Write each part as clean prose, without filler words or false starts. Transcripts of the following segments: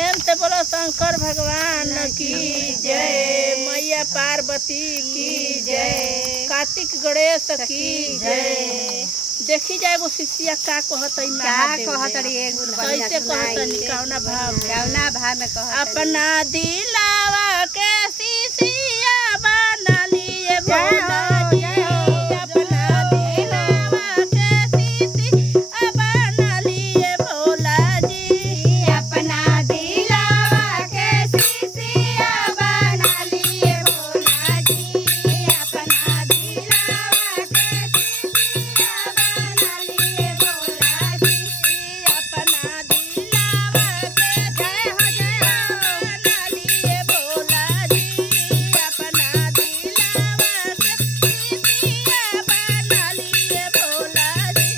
प्रेम से बोलो शंकर भगवान की जय, मैया पार्वती की जय, कार्तिक गणेश की जय। देखी जाए वो शिष्या का कहतई कैसे कहतनी कौना भाव में अपना दिलावा के शिष्या बना लिए भोला जी, अपना दिलावा के शिष्या बना लिए भोला जी, अपना दिलावा के शिष्या बना लिए भोला जी, अपना दिलावा के शिष्या बना लिए भोला जी, अपना दिलावा के जय हो बना लिए भोला जी, अपना दिलावा के शिष्या बना लिए भोला जी,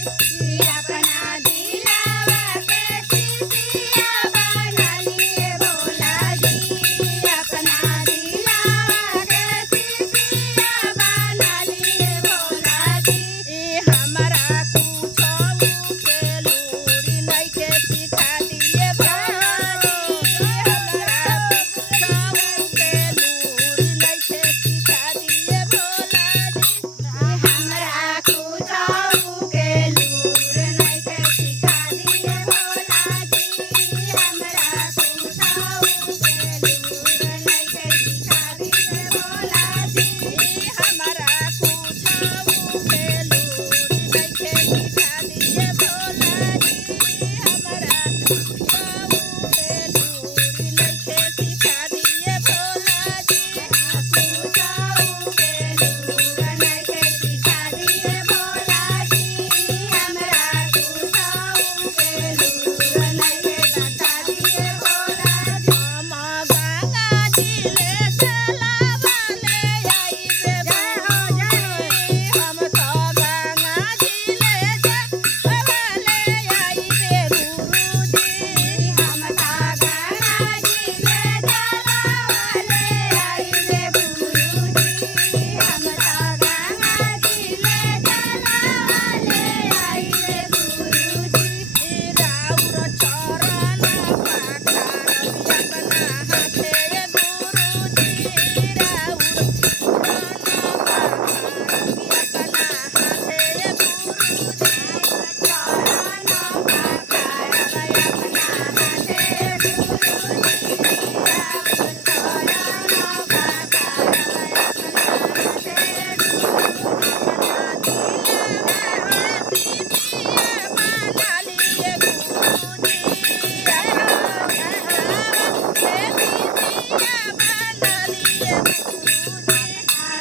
अपना दिलावा के शिष्या बना लिए भोला जी, अपना दिलावा के शिष्या बना लिए भोला जी। हमारा कुछो के लूरी नहीं के सिखा दिए भोला जी, हमारा कुछो के लूरी नहीं के सिखा दिए भोला जी, हमरा कुछो के लूर नहीं के सिखा दिए भोला जी, हमरा कुछो के लूर नहीं के सिखा दिए भोला जी, हमारा कुछो के लूरी नहीं के सिखा दिए भोला जी, हमारा कुछो के लूरी नहीं के सिखा दिए भोला जी, कुछो के लूर नहीं के सिखा दिए भोला जी, हमरा कुछो के लूर नहीं के बता दिए भोला जी। हम गंगा जी ले चलावा ले आइबे भोला जी, हम तो गंगा जी ले चलावा ले आइबे गुरु जी, हम ता गंगा जी ले चलावा ले आइबे गुरु जी, हम ता गंगा जी ले चलावा ले आइबे गुरु जी। राउर चरण पाखार अपना हाथे गुरु जी, राउर चरण पाखार अपना हाथे गुरु जी, चरण पाखार अपना हाथे गुरु जी, राउर चरण पाखार अपना हाथे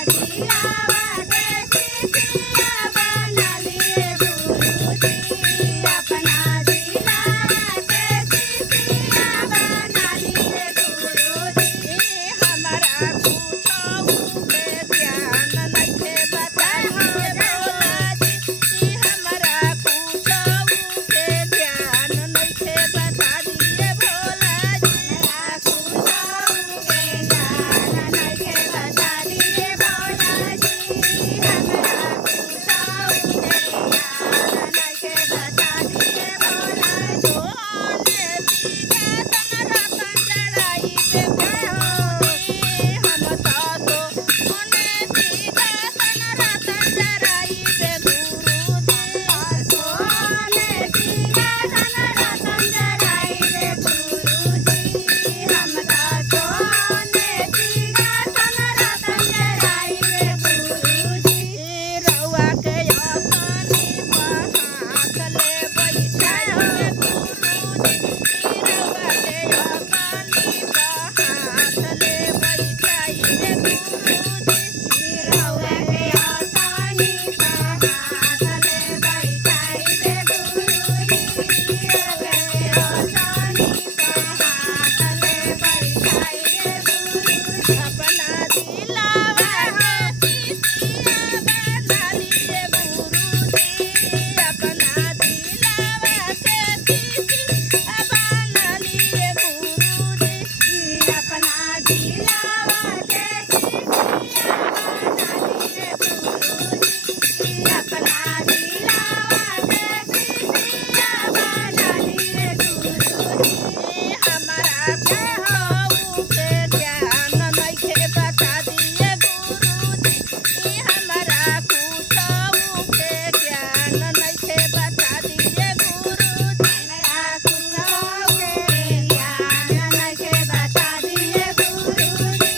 दिलावा के शिष्या बना लिए गुरु जी, अपना दिलावा के शिष्या बना लिए गुरु जी। हमारा कुछो के ध्यान नइखे बताइए भोला जी, हमारा कुछो के ध्यान नइखे बता दिए भोला जी, हमरा कुछो के ज्ञान नइखे बता दिए भोला जी, हमरा कुछो के ज्ञान नइखे बता दिए भोला जी। सोने सिंहासन रतन जड़ाइबे गुरु जी, हम तो सोने सिंहासन रतन जड़ाइबे गुरु जी, सोने सिंहासन रतन जड़ाइबे गुरु जी, हम ता सोने सिंहासन रतन जड़ाइबे गुरु जी। रउआ के आसनी पर हाथ ले बैठाइबे गुरु जी, रउआ के आसनी पर हाथ ले बैठाइबे गुरु जी, रउआ के आसानी पर हाथ ले बैठाइबे गुरु जी, रउआ के आसानी पर हाथ ले बैठाइबे गुरु जी। अपना दिलावा के शिष्या बना लिए गुरु जी, अपना दिलावा के शिष्या बना लिए गुरु जी, कुछऊ के ज्ञान नइखे बता दिए गुरुजी हमरा कुछऊ के ज्ञान नइखे बता दिए गुरुजी हमरा कुछऊ के ज्ञान नइखे बता दिए गुरुजी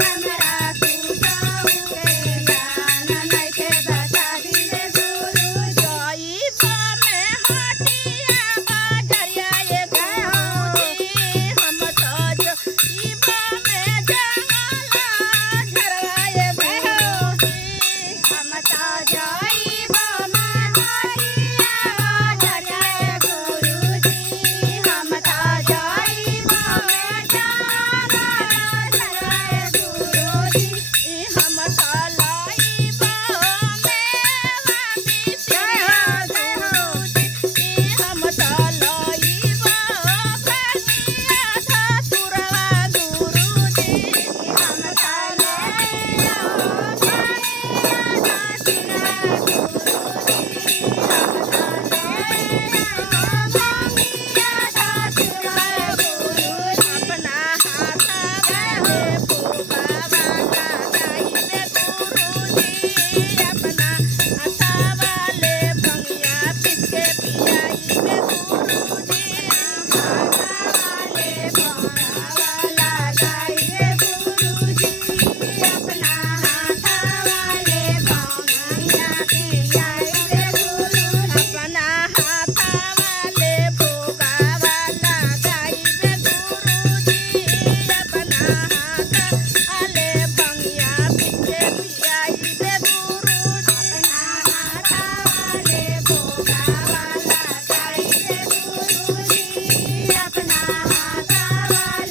हमरा कुछऊ के ज्ञान नइखे बता दिए गुरुजी जइबा में हटिया बजरिया ये गुरुजी हम तो जइबा में जंगला झरवा ये गुरुजी हम तो जाइबो माहरिया झरिया गुरुजी हम तो जाइबो जाना झरिया गुरुजी हम तो लइबा मेवा बिछिया गुरुजी हम तो लइबा बनिया धतुरवा गुरुजी हम तो लेयो पानिया धतुरा गुरुजी हम तो लेयो पानिया धतुरा गुरुजी अपना हाथा वाले फुगावा लगाइबे गुरुजी अपना हाथा वाले भंगिया पिसके पियाइबे गुरुजी हाथा वाले भंगावा लगाइबे गुरुजी अपना हाथा वाले भंगिया पियाइबे गुरुजी अपना हाथा वाले फुगावा लगाइबे गुरुजी अपना हाथा वाले भंगिया पिसके पियाइबे गुरुजी अपना हाथा वाले भोगावा लगाइबे गुरुजी अपना हाथा वाले